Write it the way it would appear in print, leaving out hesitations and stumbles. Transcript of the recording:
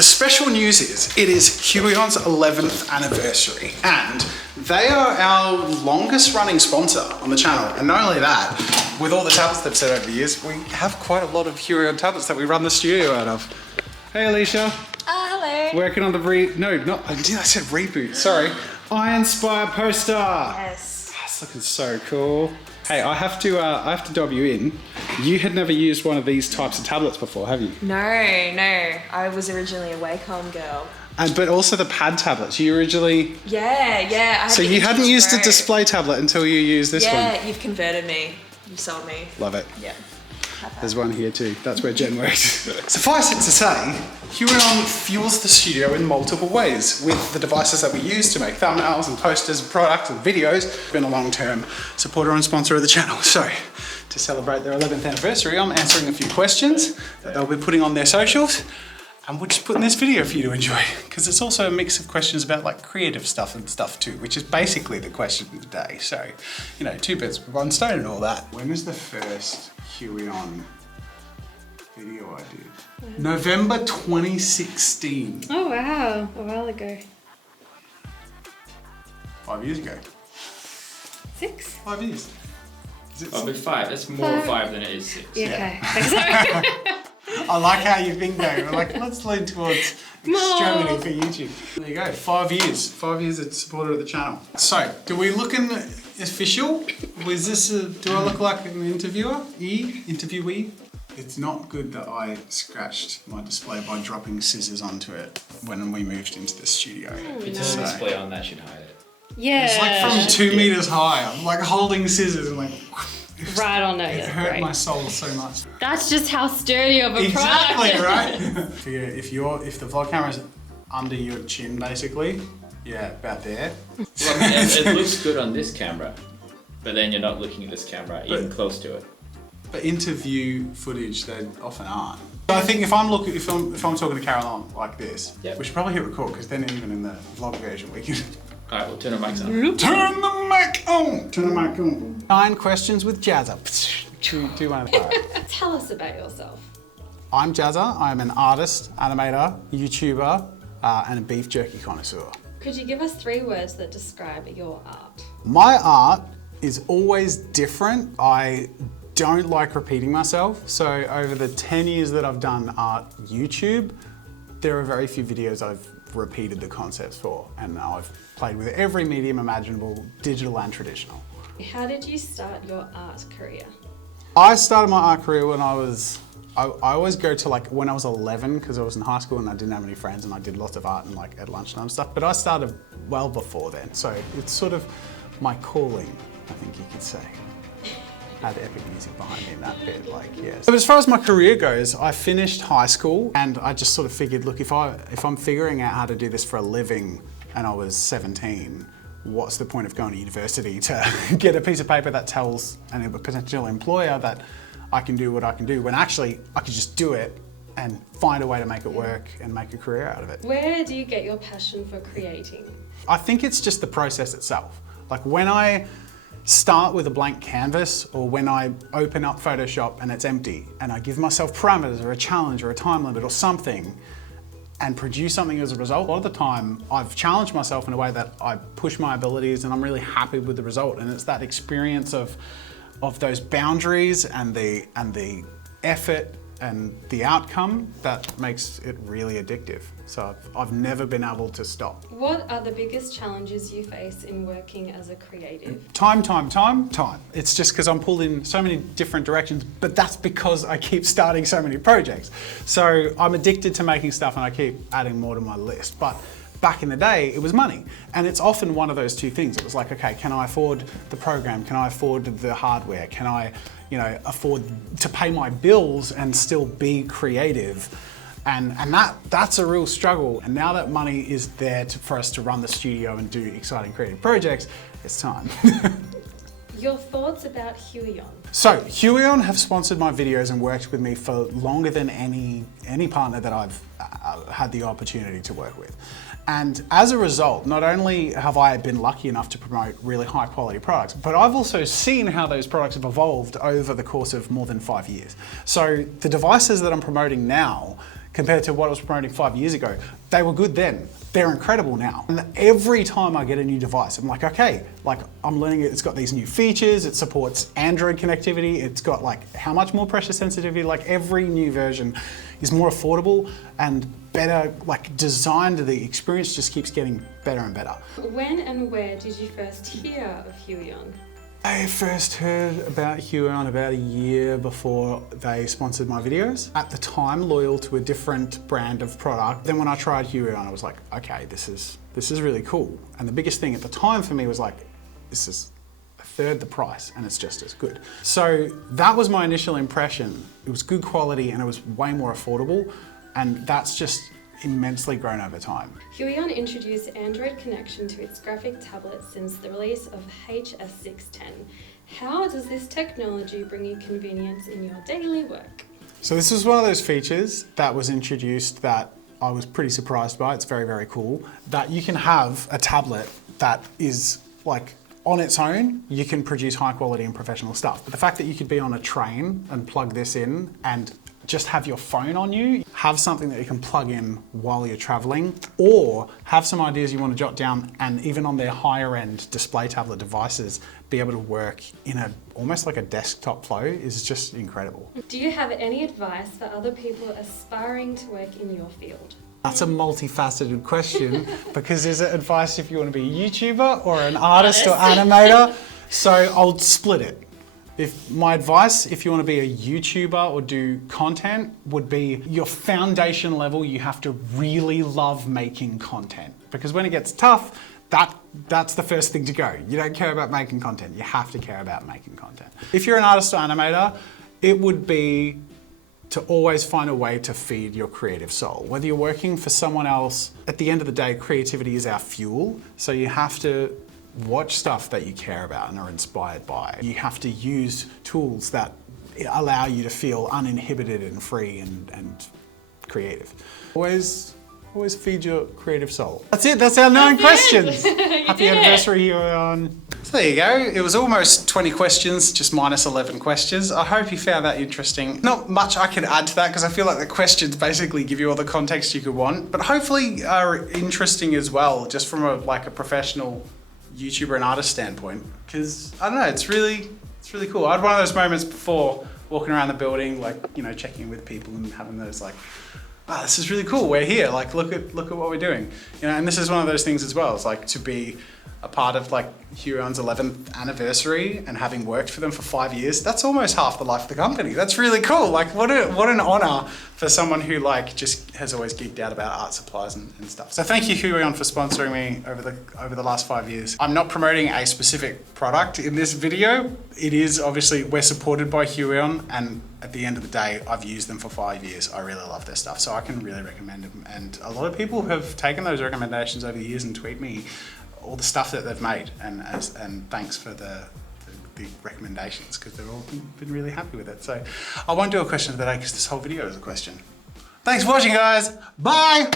the special news is it is HUION's 11th anniversary, and they are our longest running sponsor on the channel. And not only that, with all the tablets they've said over the years, we have quite a lot of HUION tablets that we run the studio out of. Hey Alicia. Hello. Working on the I said reboot, sorry. Iron Spire poster. Yes. That's looking so cool. Hey, I have to dob you in. You had never used one of these types of tablets before, have you? No. I was originally a Wacom girl. But also the pad tablets. You originally... Yeah. So you hadn't used a display tablet until you used this one? Yeah, you've converted me. You've sold me. Love it. Yeah. There's one here too. That's where Jen works. Suffice it to say, HUION fuels the studio in multiple ways with the devices that we use to make thumbnails and posters and products and videos. Been a long-term supporter and sponsor of the channel. So to celebrate their 11th anniversary, I'm answering a few questions that they'll be putting on their socials. And we're just putting this video for you to enjoy, because it's also a mix of questions about like creative stuff and stuff too, which is basically the question of the day. So, you know, two birds with one stone and all that. When was the first HUION video I did? November 2016. Oh wow, a while ago. 5 years ago. 6? 5 years. Oh, but 5. That's more 5 than it is 6. Yeah. Okay. I like how you've been going. We're like, let's lean towards extremity for YouTube. There you go, 5 years. 5 years as supporter of the channel. So, do we look official? Was this do I look like an interviewer? Interviewee? It's not good that I scratched my display by dropping scissors onto it when we moved into the studio. If you turn the display on, that should hide it. Yeah. It's like from 2 meters high. I'm like holding scissors and like... Right on it. It hurt my soul so much. That's just how sturdy of a Exactly, product. right? If the vlog camera's under your chin, basically, yeah, about there. Well, it looks good on this camera, but then you're not looking at this camera even close to it. But interview footage, they often aren't. So I think if I'm talking to Caroline like this, we should probably hit record, because then even in the vlog version we can. All right, we'll turn the mics on. Turn the mic on. Turn the mic on. 9 questions with Jazza. Do one of the Tell us about yourself. I'm Jazza. I'm an artist, animator, YouTuber, and a beef jerky connoisseur. Could you give us 3 words that describe your art? My art is always different. I don't like repeating myself. So over the 10 years that I've done art YouTube, there are very few videos I've repeated the concepts for, and I've played with every medium imaginable, digital and traditional. How did you start your art career? I started my art career when I always go to like when I was 11, because I was in high school and I didn't have any friends, and I did lots of art and like at lunchtime stuff, but I started well before then. So it's sort of my calling, I think you could say. Had epic music behind me in that bit, like, yes. But as far as my career goes, I finished high school and I just sort of figured, look, if I'm figuring out how to do this for a living and I was 17, what's the point of going to university to get a piece of paper that tells a potential employer that I can do what I can do, when actually I could just do it and find a way to make it work and make a career out of it. Where do you get your passion for creating? I think it's just the process itself. Like when I start with a blank canvas, or when I open up Photoshop and it's empty, and I give myself parameters or a challenge or a time limit or something, and produce something as a result, a lot of the time I've challenged myself in a way that I push my abilities and I'm really happy with the result. And it's that experience of those boundaries and the effort and the outcome that makes it really addictive. So I've never been able to stop. What are the biggest challenges you face in working as a creative? Time. It's just because I'm pulled in so many different directions, but that's because I keep starting so many projects. So I'm addicted to making stuff and I keep adding more to my list. But back in the day, it was money. And it's often one of those two things. It was like, okay, can I afford the program? Can I afford the hardware? Can I, afford to pay my bills and still be creative? And that's a real struggle. And now that money is there for us to run the studio and do exciting creative projects, it's time. Your thoughts about HUION? So, HUION have sponsored my videos and worked with me for longer than any partner that I've had the opportunity to work with. And as a result, not only have I been lucky enough to promote really high quality products, but I've also seen how those products have evolved over the course of more than 5 years. So the devices that I'm promoting now compared to what I was promoting 5 years ago. They were good then. They're incredible now. And every time I get a new device, I'm like, okay, like I'm learning it's got these new features, it supports Android connectivity, it's got like how much more pressure sensitivity, like every new version is more affordable and better, like designed. The experience just keeps getting better and better. When and where did you first hear of HUION? I first heard about HUION about a year before they sponsored my videos. At the time, loyal to a different brand of product. Then when I tried HUION, I was like, okay, this is really cool. And the biggest thing at the time for me was like, this is a third the price and it's just as good. So that was my initial impression. It was good quality and it was way more affordable. And that's just immensely grown over time. HUION introduced Android connection to its graphic tablet since the release of HS610. How does this technology bring you convenience in your daily work? So this was one of those features that was introduced that I was pretty surprised by. It's very, very cool that you can have a tablet that is like on its own, you can produce high quality and professional stuff. But the fact that you could be on a train and plug this in and just have your phone on you, have something that you can plug in while you're traveling, or have some ideas you want to jot down, and even on their higher end display tablet devices, be able to work in almost like a desktop flow is just incredible. Do you have any advice for other people aspiring to work in your field? That's a multifaceted question because is it advice if you want to be a YouTuber or an artist or animator? So I'll split it. My advice, if you want to be a YouTuber or do content, would be your foundation level, you have to really love making content. Because when it gets tough, that's the first thing to go. You don't care about making content, you have to care about making content. If you're an artist or animator, it would be to always find a way to feed your creative soul. Whether you're working for someone else, at the end of the day, creativity is our fuel. So you have to watch stuff that you care about and are inspired by. You have to use tools that allow you to feel uninhibited and free and creative. Always feed your creative soul. That's it, that's our 9 questions. Happy anniversary, HUION. So there you go. It was almost 20 questions, just minus 11 questions. I hope you found that interesting. Not much I can add to that because I feel like the questions basically give you all the context you could want, but hopefully are interesting as well, just from a professional YouTuber and artist standpoint. Because I don't know, it's really cool. I had one of those moments before walking around the building, like, you know, checking in with people and having those like, wow, this is really cool. We're here. Like, look at what we're doing. You know, and this is one of those things as well. It's like to be a part of like HUION's 11th anniversary and having worked for them for 5 years. That's almost half the life of the company. That's really cool. Like, what an honor for someone who like just has always geeked out about art supplies and stuff. So thank you, HUION, for sponsoring me over the last 5 years. I'm not promoting a specific product in this video. It is obviously, we're supported by HUION, and at the end of the day, I've used them for 5 years. I really love their stuff, so I can really recommend them. And a lot of people have taken those recommendations over the years and tweet me all the stuff that they've made, and thanks for the recommendations, because they've all been really happy with it. So I won't do a question of the day because this whole video is a question. Thanks for watching, guys. Bye.